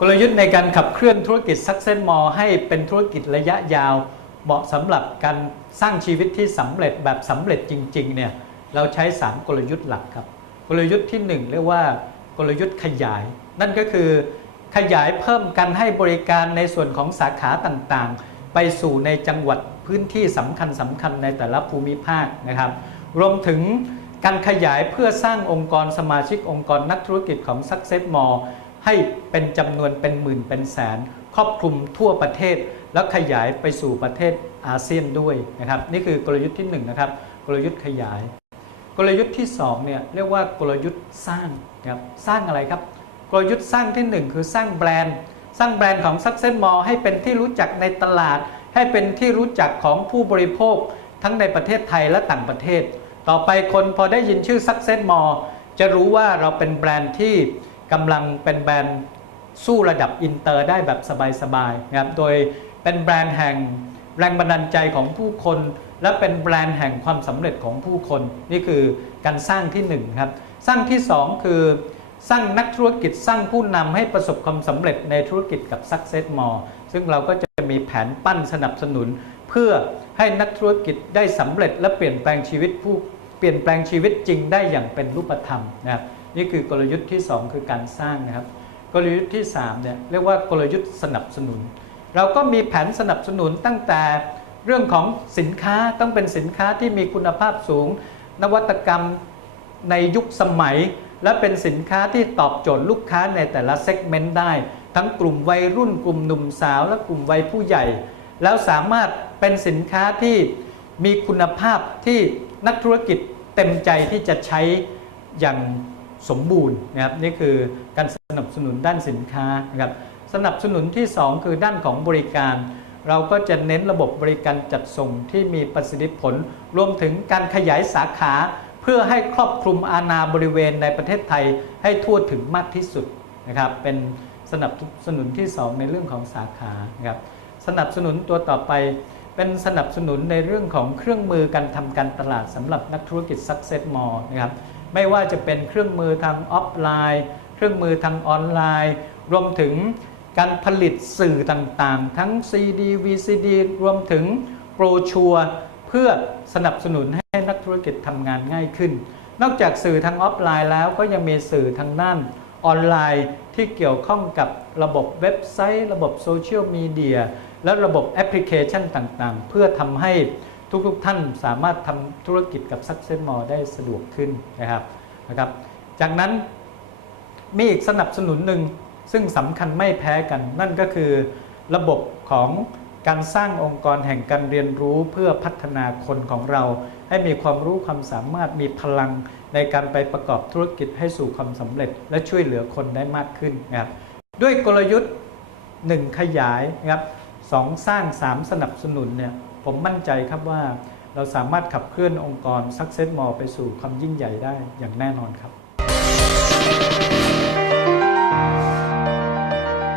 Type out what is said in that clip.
กลยุทธ์ในการขับเคลื่อนธุรกิจ Success More ให้เป็นธุรกิจระยะยาว เหมาะสำหรับการสร้างชีวิตที่สำเร็จแบบสำเร็จจริงๆเนี่ยเราใช้ 3 กลยุทธ์หลักครับ กลยุทธ์ที่ 1 เรียกว่ากลยุทธ์ขยาย นั่นก็คือขยายเพิ่มการให้บริการในส่วนของสาขาต่างๆ ไปสู่ในจังหวัดพื้นที่สำคัญสำคัญในแต่ละภูมิภาคนะครับ รวมถึงการขยายเพื่อสร้างองค์กรสมาชิกองค์กรนักธุรกิจของ Success More ให้เป็นจำนวนเป็นหมื่นเป็นแสน ครอบคลุมทั่วประเทศ แล้วขยายไปสู่ประเทศอาเซียนด้วยนะครับนี่คือกลยุทธ์ที่1นนะครับกลยุทธ์ขยาย กลยุทธ์ที่2เนี่ยเรียกว่ากลยุทธ์สร้างนะครับสร้างอะไรครับ กลยุทธ์สร้างที่ 1 คือสร้างแบรนด์ สร้างแบรนด์ของ Success Mall ให้เป็นที่รู้จักในตลาด ให้เป็นที่รู้จักของผู้บริโภค ทั้งในประเทศไทยและต่างประเทศ ต่อไปคนพอได้ยินชื่อ Success Mall จะรู้ว่าเราเป็นแบรนด์ที่ กำลังเป็นแบรนด์สู้ระดับอินเตอร์ได้แบบสบายๆนะครับโดยเป็นแบรนด์แห่งแรงบันดาลใจของผู้คน และเป็นแบรนด์แห่งความสำเร็จของผู้คน นี่คือการสร้างที่หนึ่งครับสร้างที่สองคือสร้างนักธุรกิจสร้างผู้นำให้ประสบความสำเร็จในธุรกิจกับ Success More ซึ่งเราก็จะมีแผนปั้นสนับสนุน เพื่อให้นักธุรกิจได้สำเร็จและเปลี่ยนแปลงชีวิตผู้เปลี่ยนแปลงชีวิตจริงได้อย่างเป็นรูปธรรมนะครับ นี่คือกลยุทธ์ที่ 2 คือการสร้างนะครับ กลยุทธ์ที่3เนี่ยเรียกว่ากลยุทธ์สนับสนุน เราก็มีแผนสนับสนุนตั้งแต่เรื่องของสินค้าต้องเป็นสินค้าที่มีคุณภาพสูง นวัตกรรมในยุคสมัย และเป็นสินค้าที่ตอบโจทย์ลูกค้าในแต่ละเซกเมนต์ได้ ทั้งกลุ่มวัยรุ่นกลุ่มหนุ่มสาว และกลุ่มวัยผู้ใหญ่ แล้วสามารถเป็นสินค้าที่มีคุณภาพที่นักธุรกิจเต็มใจที่จะใช้อย่าง สมบูรณ์นะครับนี่คือการสนับสนุนด้านสินค้านะครับสนับสนุนที่ 2 คือด้านของบริการ เราก็จะเน้นระบบบริการจัดส่งที่มีประสิทธิผล รวมถึงการขยายสาขาเพื่อให้ครอบคลุมอาณาบริเวณในประเทศไทยให้ทั่วถึงมากที่สุดนะครับเป็นสนับสนุนที่ 2 ในเรื่องของสาขานะครับสนับสนุนตัวต่อไปเป็นสนับสนุนในเรื่องของเครื่องมือการทำการตลาดสำหรับนักธุรกิจ Success More นะครับ ไม่ว่าจะเป็นเครื่องมือทางออฟไลน์ เครื่องมือทางออนไลน์ รวมถึงการผลิตสื่อต่างๆ ทั้ง CD VCD รวมถึงโปรชัวเพื่อสนับสนุนให้นักธุรกิจทำงานง่ายขึ้น นอกจากสื่อทางออฟไลน์แล้วก็ยังมีสื่อทางด้านออนไลน์ที่เกี่ยวข้องกับระบบเว็บไซต์ ระบบโซเชียลมีเดียและระบบแอปพลิเคชันต่างๆ เพื่อทำให้ ทุกๆท่านสามารถทำธุรกิจกับ Success More ได้สะดวกขึ้นนะครับนะครับ จากนั้นมีอีกสนับสนุนหนึ่งซึ่งสำคัญไม่แพ้กัน นั่นก็คือระบบของการสร้างองค์กรแห่งการเรียนรู้เพื่อพัฒนาคนของเรา ให้มีความรู้ความสามารถมีพลังในการไปประกอบธุรกิจให้สู่ความสำเร็จ และช่วยเหลือคนได้มากขึ้นนะครับด้วยกลยุทธ์ 1 ขยายนะครับสองสร้าง 3 สนับสนุนเนี่ย ผมมั่นใจครับว่าเราสามารถขับเคลื่อนองค์กร Success More ไปสู่ความยิ่งใหญ่ได้อย่างแน่นอนครับ